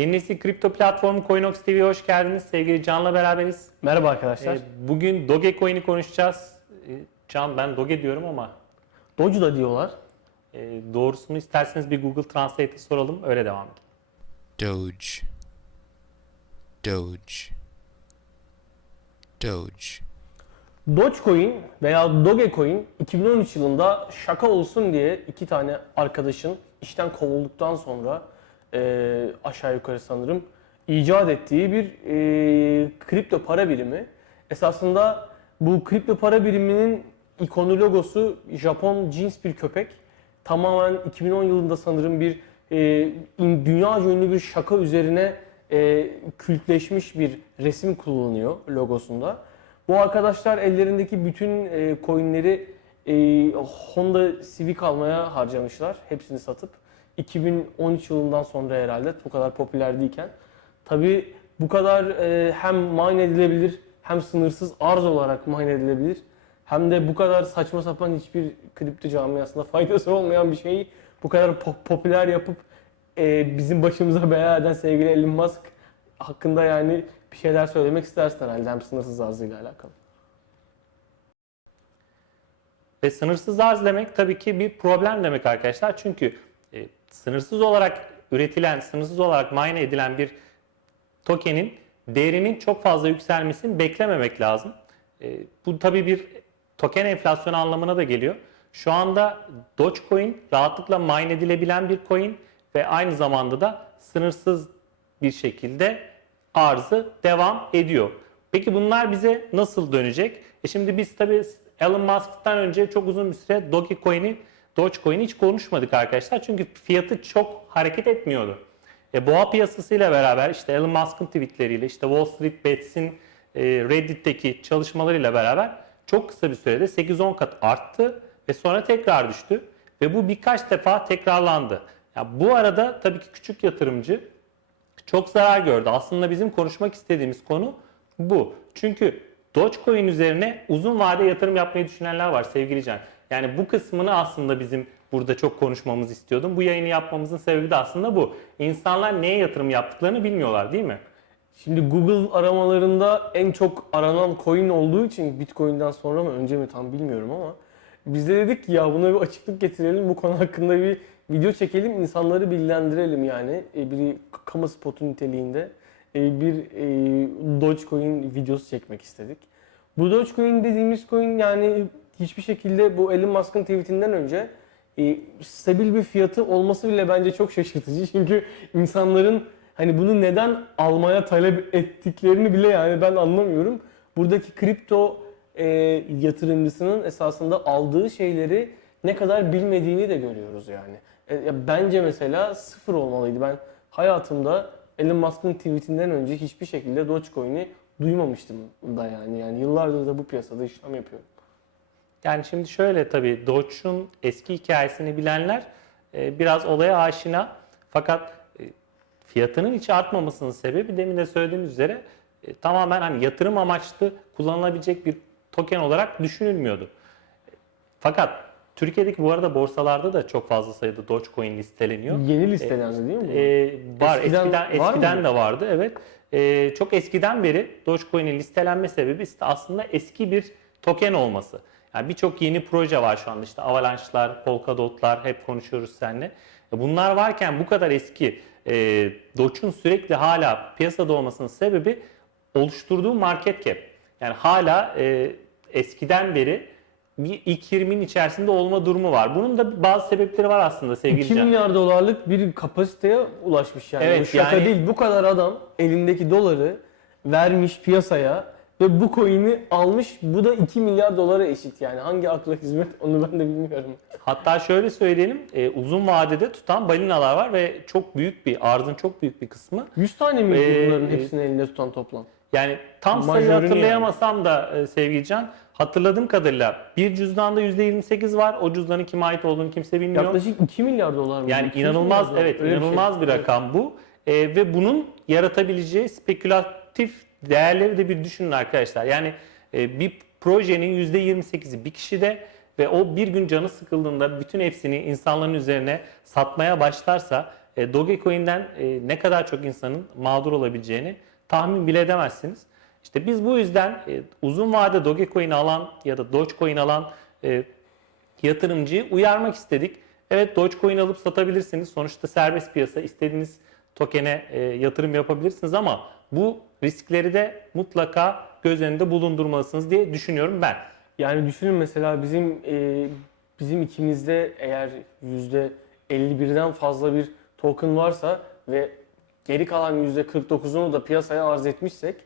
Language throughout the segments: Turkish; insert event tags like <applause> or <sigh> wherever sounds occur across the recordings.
Yeni nesil kripto platformu Coinox TV'ye hoş geldiniz. Sevgili Can'la beraberiz. Merhaba arkadaşlar. Ee, bugün Dogecoin'i konuşacağız. Ee, Can ben Doge diyorum ama Doge da diyorlar. e, doğrusunu isterseniz bir Google Translate'e soralım öyle devam edelim. Doge. Doge. Doge. Dogecoin veya Dogecoin 2013 yılında şaka olsun diye iki tane arkadaşın işten kovulduktan sonra e, aşağı yukarı sanırım icat ettiği bir e, kripto para birimi. Esasında bu kripto para biriminin ikonu logosu Japon cins bir köpek. Tamamen 2010 yılında sanırım bir e, dünyaca ünlü bir şaka üzerine e, kültleşmiş bir resim kullanıyor logosunda. Bu arkadaşlar ellerindeki bütün e, coinleri e, Honda Civic almaya harcamışlar. Hepsini satıp 2013 yılından sonra herhalde bu kadar popüler değilken. Tabi bu kadar e, hem mine edilebilir hem sınırsız arz olarak mine edilebilir. Hem de bu kadar saçma sapan hiçbir kripto camiasında <laughs> faydası olmayan bir şeyi bu kadar pop- popüler yapıp e, bizim başımıza bela eden sevgili Elon Musk hakkında yani bir şeyler söylemek istersin herhalde hem sınırsız arzıyla alakalı. Ve sınırsız arz demek tabii ki bir problem demek arkadaşlar. Çünkü sınırsız olarak üretilen, sınırsız olarak mine edilen bir tokenin değerinin çok fazla yükselmesini beklememek lazım. E, bu tabii bir token enflasyonu anlamına da geliyor. Şu anda Dogecoin rahatlıkla mine edilebilen bir coin ve aynı zamanda da sınırsız bir şekilde arzı devam ediyor. Peki bunlar bize nasıl dönecek? E şimdi biz tabii Elon Musk'tan önce çok uzun bir süre Dogecoin'i Dogecoin'i hiç konuşmadık arkadaşlar. Çünkü fiyatı çok hareket etmiyordu. E, boğa piyasasıyla beraber işte Elon Musk'ın tweetleriyle işte Wall Street Bets'in e, Reddit'teki çalışmalarıyla beraber çok kısa bir sürede 8-10 kat arttı ve sonra tekrar düştü. Ve bu birkaç defa tekrarlandı. Ya bu arada tabii ki küçük yatırımcı çok zarar gördü. Aslında bizim konuşmak istediğimiz konu bu. Çünkü Dogecoin üzerine uzun vade yatırım yapmayı düşünenler var sevgili Can. Yani bu kısmını aslında bizim burada çok konuşmamız istiyordum. Bu yayını yapmamızın sebebi de aslında bu. İnsanlar neye yatırım yaptıklarını bilmiyorlar değil mi? Şimdi Google aramalarında en çok aranan coin olduğu için Bitcoin'den sonra mı önce mi tam bilmiyorum ama biz de dedik ki ya buna bir açıklık getirelim bu konu hakkında bir video çekelim insanları bilgilendirelim yani E, bir kamu spotu niteliğinde e, bir e, Dogecoin videosu çekmek istedik. Bu Dogecoin dediğimiz coin yani hiçbir şekilde bu Elon Musk'ın tweetinden önce e, stabil bir fiyatı olması bile bence çok şaşırtıcı. <laughs> Çünkü insanların hani bunu neden almaya talep ettiklerini bile yani ben anlamıyorum. Buradaki kripto e, yatırımcısının esasında aldığı şeyleri ne kadar bilmediğini de görüyoruz yani. E, ya bence mesela sıfır olmalıydı. Ben hayatımda Elon Musk'ın tweetinden önce hiçbir şekilde Dogecoin'i duymamıştım da yani. Yani yıllardır da bu piyasada işlem yapıyorum. Yani şimdi şöyle tabii Doge'un eski hikayesini bilenler e, biraz olaya aşina. Fakat e, fiyatının hiç artmamasının sebebi demin de söylediğimiz üzere e, tamamen hani yatırım amaçlı kullanılabilecek bir token olarak düşünülmüyordu. Fakat Türkiye'deki bu arada borsalarda da çok fazla sayıda Dogecoin listeleniyor. Yeni listelendi değil mi? Ee, var Eskiden eskiden var eskiden, de vardı evet. Ee, çok eskiden beri Dogecoin'in listelenme sebebi işte aslında eski bir token olması. Yani birçok yeni proje var şu anda işte Avalanche'lar, Polkadot'lar hep konuşuyoruz seninle. Bunlar varken bu kadar eski e, Doge'un sürekli hala piyasada olmasının sebebi oluşturduğu market cap. Yani hala e, eskiden beri bir ilk 20'nin içerisinde olma durumu var. Bunun da bazı sebepleri var aslında sevgili 2 Can. milyar dolarlık bir kapasiteye ulaşmış yani. Evet, Bu şaka yani- değil. Bu kadar adam elindeki doları vermiş piyasaya ve bu coin'i almış. Bu da 2 milyar dolara eşit yani. Hangi akla hizmet onu ben de bilmiyorum. Hatta şöyle söyleyelim, e, uzun vadede tutan balinalar var ve çok büyük bir, arzın çok büyük bir kısmı. 100 tane mi Ee, bunların e, hepsini elinde tutan toplam? Yani tam sayı hatırlayamasam da e, sevgili Can, hatırladığım kadarıyla bir cüzdanda %28 var. O cüzdanın kime ait olduğunu kimse bilmiyor. Yaklaşık 2 milyar dolar mı? Yani 200 inanılmaz, evet Öyle inanılmaz bir, şey. rakam bu. E, ve bunun yaratabileceği spekülatif değerleri de bir düşünün arkadaşlar. Yani e, bir projenin %28'i bir kişide ve o bir gün canı sıkıldığında bütün hepsini insanların üzerine satmaya başlarsa e, Dogecoin'den e, ne kadar çok insanın mağdur olabileceğini tahmin bile edemezsiniz. İşte biz bu yüzden uzun vade Dogecoin alan ya da Dogecoin alan yatırımcıyı uyarmak istedik. Evet Dogecoin alıp satabilirsiniz. Sonuçta serbest piyasa istediğiniz tokene e, yatırım yapabilirsiniz ama bu riskleri de mutlaka göz önünde bulundurmalısınız diye düşünüyorum ben. Yani düşünün mesela bizim e, bizim ikimizde eğer yüzde 51'den fazla bir token varsa ve geri kalan yüzde 49'unu da piyasaya arz etmişsek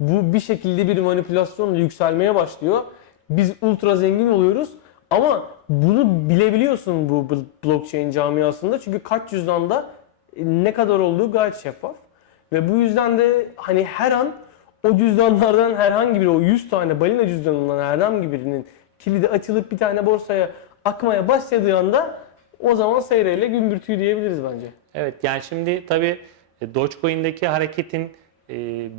bu bir şekilde bir manipülasyonla yükselmeye başlıyor. Biz ultra zengin oluyoruz ama bunu bilebiliyorsun bu bl- blockchain camiasında çünkü kaç cüzdanda e, ne kadar olduğu gayet şeffaf. Ve bu yüzden de hani her an o cüzdanlardan herhangi biri, o 100 tane balina cüzdanından herhangi birinin kilidi açılıp bir tane borsaya akmaya başladığı anda o zaman seyreyle gümbürtüyü diyebiliriz bence. Evet yani şimdi tabii e, Dogecoin'deki hareketin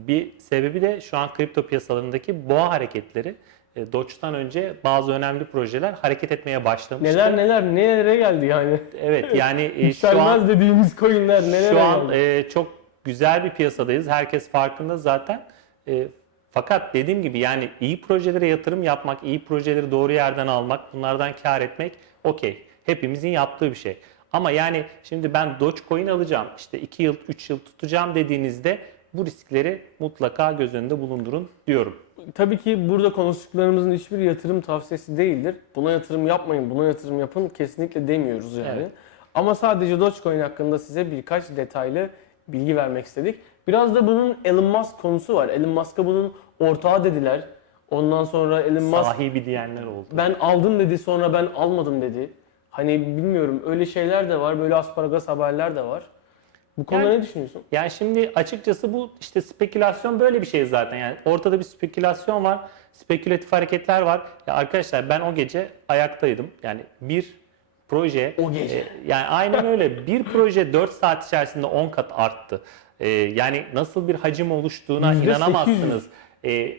bir sebebi de şu an kripto piyasalarındaki boğa hareketleri. E, Doge'dan önce bazı önemli projeler hareket etmeye başlamıştı. Neler neler nelere geldi yani. Evet yani <laughs> e, şu an dediğimiz coinler nelere şu an geldi. e, çok güzel bir piyasadayız. Herkes farkında zaten. E, fakat dediğim gibi yani iyi projelere yatırım yapmak, iyi projeleri doğru yerden almak, bunlardan kar etmek okey. Hepimizin yaptığı bir şey. Ama yani şimdi ben Dogecoin alacağım, işte 2 yıl, 3 yıl tutacağım dediğinizde bu riskleri mutlaka göz önünde bulundurun diyorum. Tabii ki burada konuştuklarımızın hiçbir yatırım tavsiyesi değildir. Buna yatırım yapmayın, buna yatırım yapın kesinlikle demiyoruz yani. Evet. Ama sadece Dogecoin hakkında size birkaç detaylı bilgi vermek istedik. Biraz da bunun Elon Musk konusu var. Elon Musk'a bunun ortağı dediler. Ondan sonra Elon Musk Sahibi diyenler oldu. ben aldım dedi sonra ben almadım dedi. Hani bilmiyorum öyle şeyler de var. Böyle asparagas haberler de var. Bu konuda Yani- ne düşünüyorsun? Yani şimdi açıkçası bu işte spekülasyon böyle bir şey zaten. Yani ortada bir spekülasyon var. Spekülatif hareketler var. Ya arkadaşlar ben o gece ayaktaydım. Yani bir proje O gece. e, yani aynen öyle. <laughs> Bir proje 4 saat içerisinde 10 kat arttı. E, yani nasıl bir hacim oluştuğuna Yüzde inanamazsınız. E,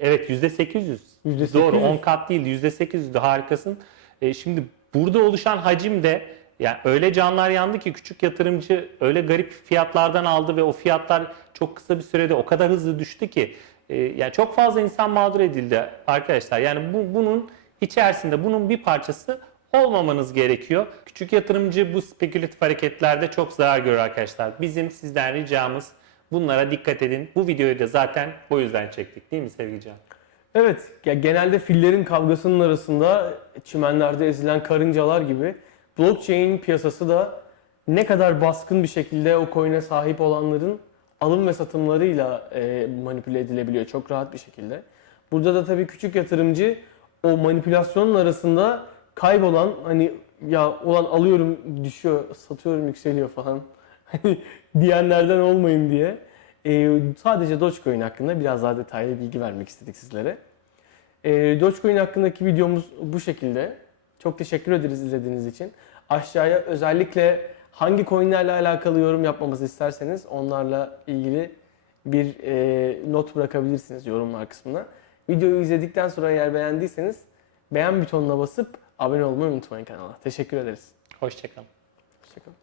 evet %800. Yüzde Doğru 800. 10 kat değil %800'dü harikasın. E, şimdi burada oluşan hacim de yani öyle canlar yandı ki küçük yatırımcı öyle garip fiyatlardan aldı ve o fiyatlar çok kısa bir sürede o kadar hızlı düştü ki e, yani çok fazla insan mağdur edildi arkadaşlar. Yani bu, bunun içerisinde bunun bir parçası olmamanız gerekiyor. Küçük yatırımcı bu spekülatif hareketlerde çok zarar görür arkadaşlar. Bizim sizden ricamız bunlara dikkat edin. Bu videoyu da zaten o yüzden çektik değil mi sevgili Can? Evet, ya genelde fillerin kavgasının arasında çimenlerde ezilen karıncalar gibi blockchain piyasası da ne kadar baskın bir şekilde o coin'e sahip olanların alım ve satımlarıyla e, manipüle edilebiliyor çok rahat bir şekilde. Burada da tabii küçük yatırımcı o manipülasyonun arasında kaybolan hani ya olan alıyorum düşüyor, satıyorum yükseliyor falan <laughs> hani diyenlerden olmayın diye e, sadece Dogecoin hakkında biraz daha detaylı bilgi vermek istedik sizlere. E, Dogecoin hakkındaki videomuz bu şekilde. Çok teşekkür ederiz izlediğiniz için. Aşağıya özellikle hangi coinlerle alakalı yorum yapmamızı isterseniz onlarla ilgili bir e, not bırakabilirsiniz yorumlar kısmına. Videoyu izledikten sonra eğer beğendiyseniz beğen butonuna basıp abone olmayı unutmayın kanala. Teşekkür ederiz. Hoşçakalın. Hoşçakalın.